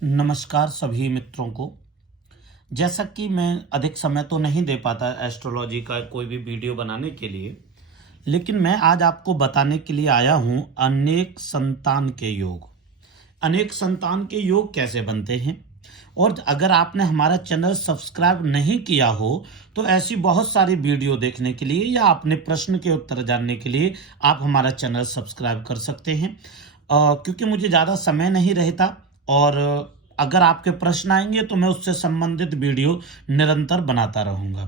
नमस्कार सभी मित्रों को। जैसा कि मैं अधिक समय तो नहीं दे पाता एस्ट्रोलॉजी का कोई भी वीडियो बनाने के लिए, लेकिन मैं आज आपको बताने के लिए आया हूं अनेक संतान के योग। अनेक संतान के योग कैसे बनते हैं, और अगर आपने हमारा चैनल सब्सक्राइब नहीं किया हो तो ऐसी बहुत सारी वीडियो देखने के लिए या अपने प्रश्न के उत्तर जानने के लिए आप हमारा चैनल सब्सक्राइब कर सकते हैं। क्योंकि मुझे ज़्यादा समय नहीं रहता, और अगर आपके प्रश्न आएंगे तो मैं उससे संबंधित वीडियो निरंतर बनाता रहूँगा।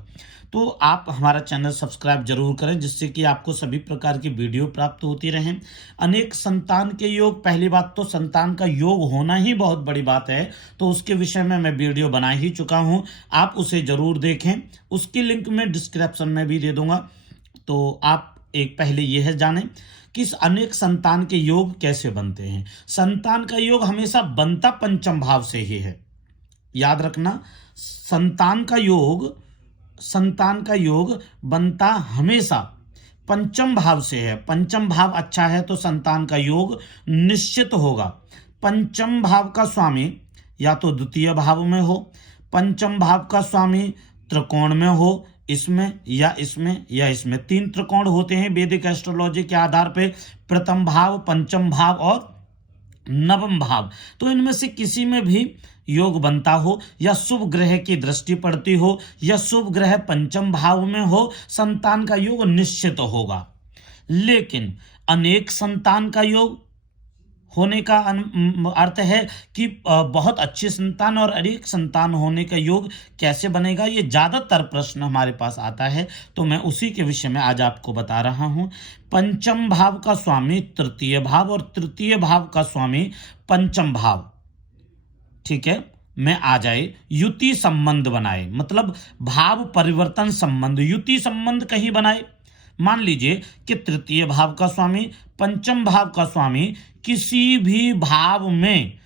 तो आप हमारा चैनल सब्सक्राइब जरूर करें, जिससे कि आपको सभी प्रकार की वीडियो प्राप्त होती रहें। अनेक संतान के योग, पहली बात तो संतान का योग होना ही बहुत बड़ी बात है, तो उसके विषय में मैं वीडियो बना ही चुका हूं, आप उसे जरूर देखें। उसकी लिंक मैं डिस्क्रिप्शन में भी दे दूंगा। तो आप एक पहले यह जानें कि इस अनेक संतान के योग कैसे बनते हैं। संतान का योग हमेशा बनता पंचम भाव से ही है, याद रखना। संतान का योग बनता हमेशा पंचम भाव से है। पंचम भाव अच्छा है तो संतान का योग निश्चित होगा। पंचम भाव का स्वामी या तो द्वितीय भाव में हो, पंचम भाव का स्वामी त्रिकोण में हो, इसमें या इसमें या इसमें। तीन त्रिकोण होते हैं वैदिक एस्ट्रोलॉजी के आधार पे, प्रथम भाव, पंचम भाव और नवम भाव। तो इनमें से किसी में भी योग बनता हो, या शुभ ग्रह की दृष्टि पड़ती हो, या शुभ ग्रह पंचम भाव में हो, संतान का योग निश्चित होगा। लेकिन अनेक संतान का योग होने का अर्थ है कि बहुत अच्छी संतान और अनेक संतान होने का योग कैसे बनेगा, ये ज्यादातर प्रश्न हमारे पास आता है। तो मैं उसी के विषय में आज आपको बता रहा हूं। पंचम भाव का स्वामी तृतीय भाव और तृतीय भाव का स्वामी पंचम भाव, ठीक है, में आ जाए, युति संबंध बनाए, मतलब भाव परिवर्तन संबंध, युति संबंध कहीं बनाए। मान लीजिए कि तृतीय भाव का स्वामी पंचम भाव का स्वामी किसी भी भाव में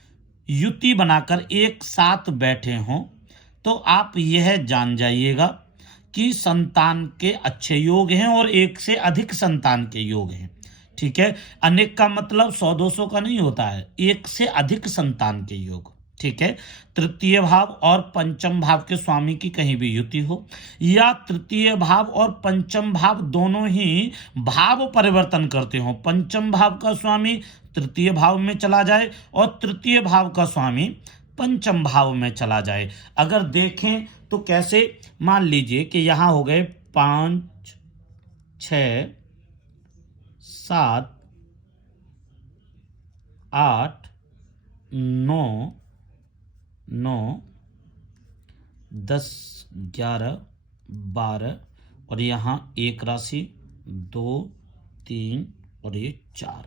युति बनाकर एक साथ बैठे हों, तो आप यह जान जाइएगा कि संतान के अच्छे योग हैं और एक से अधिक संतान के योग हैं। ठीक है, अनेक का मतलब 100-200 का नहीं होता है, एक से अधिक संतान के योग। ठीक है, तृतीय भाव और पंचम भाव के स्वामी की कहीं भी युति हो, या तृतीय भाव और पंचम भाव दोनों ही भाव परिवर्तन करते हो, पंचम भाव का स्वामी तृतीय भाव में चला जाए और तृतीय भाव का स्वामी पंचम भाव में चला जाए। अगर देखें तो कैसे, मान लीजिए कि यहां हो गए 5, 6, 7, 8, 9, 10, 11, 12, और यहाँ एक राशि 2, 3 और ये 4।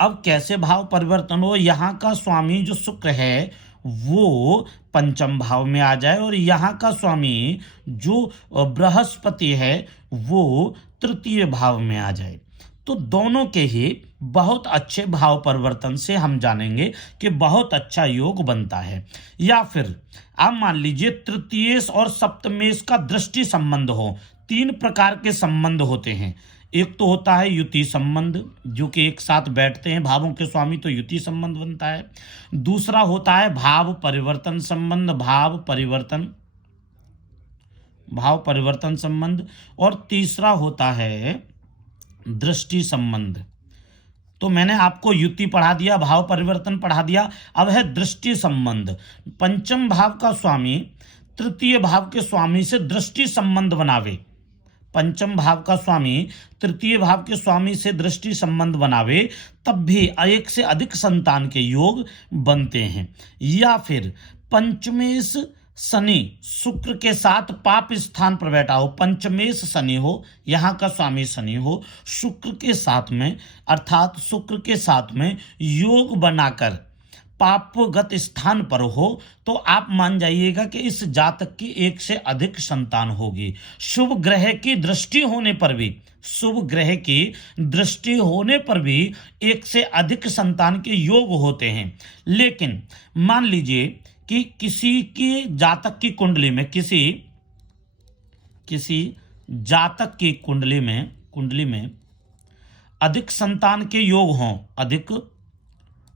अब कैसे भाव परिवर्तन हो, यहाँ का स्वामी जो शुक्र है वो पंचम भाव में आ जाए, और यहाँ का स्वामी जो बृहस्पति है वो तृतीय भाव में आ जाए। तो दोनों के ही बहुत अच्छे भाव परिवर्तन से हम जानेंगे कि बहुत अच्छा योग बनता है। या फिर आप मान लीजिए तृतीयेश और सप्तमेश का दृष्टि संबंध हो। तीन प्रकार के संबंध होते हैं। एक तो होता है युति संबंध, जो कि एक साथ बैठते हैं भावों के स्वामी, तो युति संबंध बनता है। दूसरा होता है भाव परिवर्तन संबंध, भाव परिवर्तन संबंध। और तीसरा होता है दृष्टि संबंध। तो मैंने आपको युति पढ़ा दिया, भाव परिवर्तन पढ़ा दिया, अब है दृष्टि संबंध। पंचम भाव का स्वामी तृतीय भाव के स्वामी से दृष्टि संबंध बनावे, पंचम भाव का स्वामी तृतीय भाव के स्वामी से दृष्टि संबंध बनावे, तब भी एक से अधिक संतान के योग बनते हैं। या फिर पंचमेश शनि शुक्र के साथ पाप स्थान पर बैठा हो, पंचमेश शनि हो, यहाँ का स्वामी शनि हो, शुक्र के साथ में, अर्थात शुक्र के साथ में योग बनाकर पापगत स्थान पर हो, तो आप मान जाइएगा कि इस जातक की एक से अधिक संतान होगी। शुभ ग्रह की दृष्टि होने पर भी, शुभ ग्रह की दृष्टि होने पर भी एक से अधिक संतान के योग होते हैं। लेकिन मान लीजिए कि किसी की जातक की कुंडली में, किसी जातक की कुंडली में अधिक संतान के योग हों, अधिक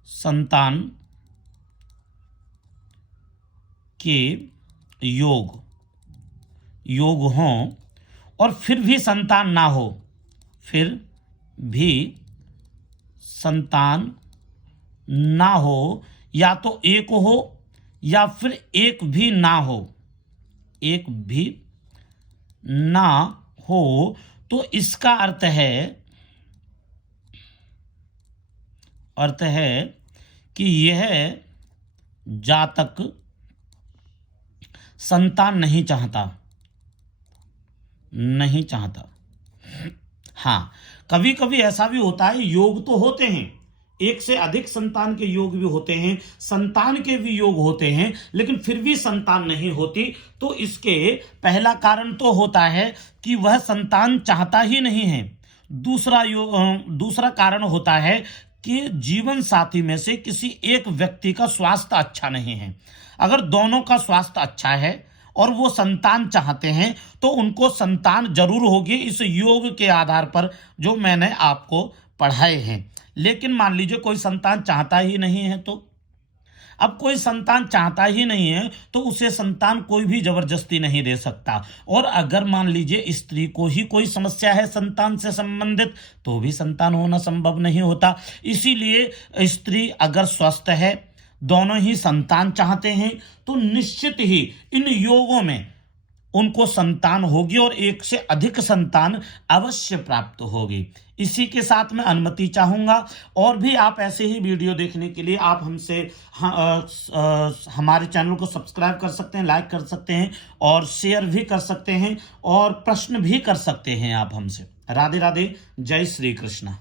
संतान के योग हों और फिर भी संतान ना हो, फिर भी संतान ना हो, या तो एक हो या फिर एक भी ना हो, एक भी ना हो, तो इसका अर्थ है कि यह जातक संतान नहीं चाहता। हाँ, कभी कभी ऐसा भी होता है, योग तो होते हैं, एक से अधिक संतान के योग भी होते हैं, संतान के भी योग होते हैं, लेकिन फिर भी संतान नहीं होती। तो इसके पहला कारण तो होता है कि वह संतान चाहता ही नहीं है। दूसरा कारण होता है कि जीवन साथी में से किसी एक व्यक्ति का स्वास्थ्य अच्छा नहीं है। अगर दोनों का स्वास्थ्य अच्छा है और वो संतान चाहते हैं तो उनको संतान जरूर होगी, इस योग के आधार पर जो मैंने आपको पढ़ाए हैं। लेकिन मान लीजिए कोई संतान चाहता ही नहीं है, तो अब कोई संतान चाहता ही नहीं है तो उसे संतान कोई भी जबरदस्ती नहीं दे सकता। और अगर मान लीजिए स्त्री को ही कोई समस्या है संतान से संबंधित, तो भी संतान होना संभव नहीं होता। इसीलिए स्त्री अगर स्वस्थ है, दोनों ही संतान चाहते हैं, तो निश्चित ही इन योगों में उनको संतान होगी और एक से अधिक संतान अवश्य प्राप्त होगी। इसी के साथ मैं अनुमति चाहूँगा, और भी आप ऐसे ही वीडियो देखने के लिए आप हमसे हमारे चैनल को सब्सक्राइब कर सकते हैं, लाइक कर सकते हैं और शेयर भी कर सकते हैं, और प्रश्न भी कर सकते हैं आप हमसे। राधे राधे, जय श्री कृष्ण।